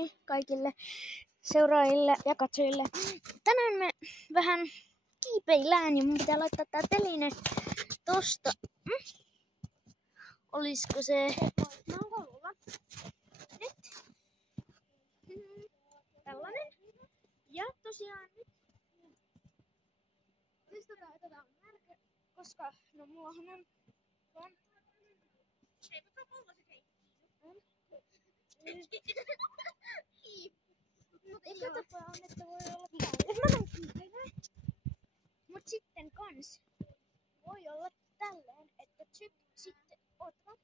moi kaikille seuraajille ja katsojille. Tänään me vähän kiipeillään ja mun pitää laittaa tää teline tosta. Olisiko se... Mä oon koululla. Nyt. Tällainen. Ja tosiaan nyt... Otetaan märkä, koska no mullahan on... Hei, mutta kollaset hei. Mut ehkä tapa on, että voi olla tälleen. Mä menen kiipeilemään. Mut sitten kans voi olla tälleen, että sitten ootapa.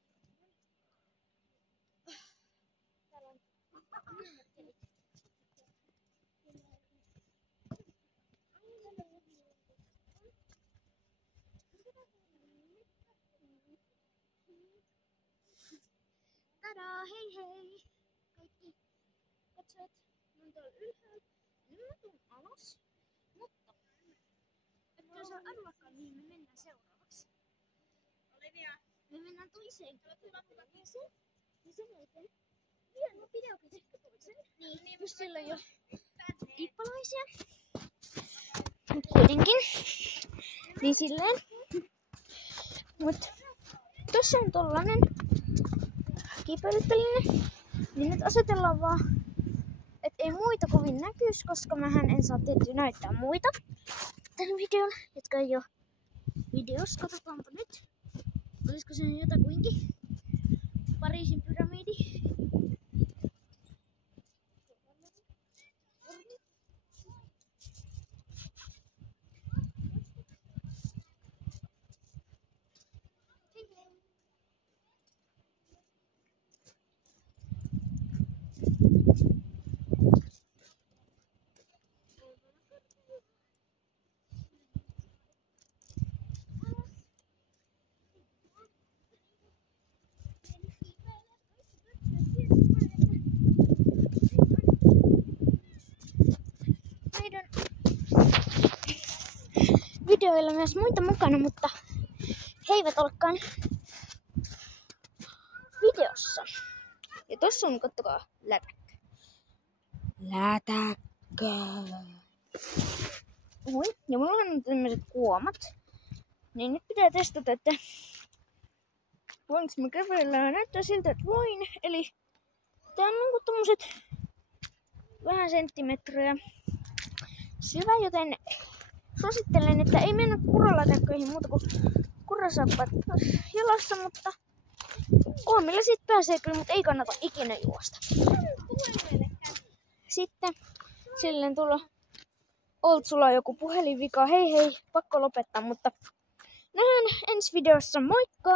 Täällä on nummertelit. Tadaa, hei hei! Kaikki katsojat, mä oon tuolla ylhäällä. Nyt mä tuun alas. Mutta, että jos on arvakaan, mihin me mennään seuraavaksi. Olivia! Me mennään toiseen kiipeilemiseen. Ja sen jälkeen vielä videokin toisen. Niin, just silloin jo ippalaisia. Mut kuitenkin. Niin silleen. Mut tossa on tollanen kiipeilyteline. Niin nyt asetellaan vaan, et ei muita kovin näkyis, koska mähän en saa tietysti näyttää muita tällä videolla, jotka ei oo videossa. Katsotaanpa nyt. Olisiko se jotakuinkin Pariisin pyramidi? Meidän videoilla on myös muita mukana, mutta he eivät olekaan videossa. Ja tossa on, kattokaa, lätäkkö. Lätäkkö. Oi, ja mulla on tämmöiset kuomat. Niin nyt pitää testata, että voinko mä kävellä ja näyttää siltä, että voin. Eli tää on niinku tommoset vähän senttimetrejä syvä, joten suosittelen, että ei mennä kuralätäkköihin muuta kuin kurasappat jalassa, mutta uomilla sit pääsee kyllä, mutta ei kannata ikinä juosta. Sitten silleen tulla sulla on joku puhelinvika, hei hei, pakko lopettaa, mutta nähdään ensi videossa, moikka!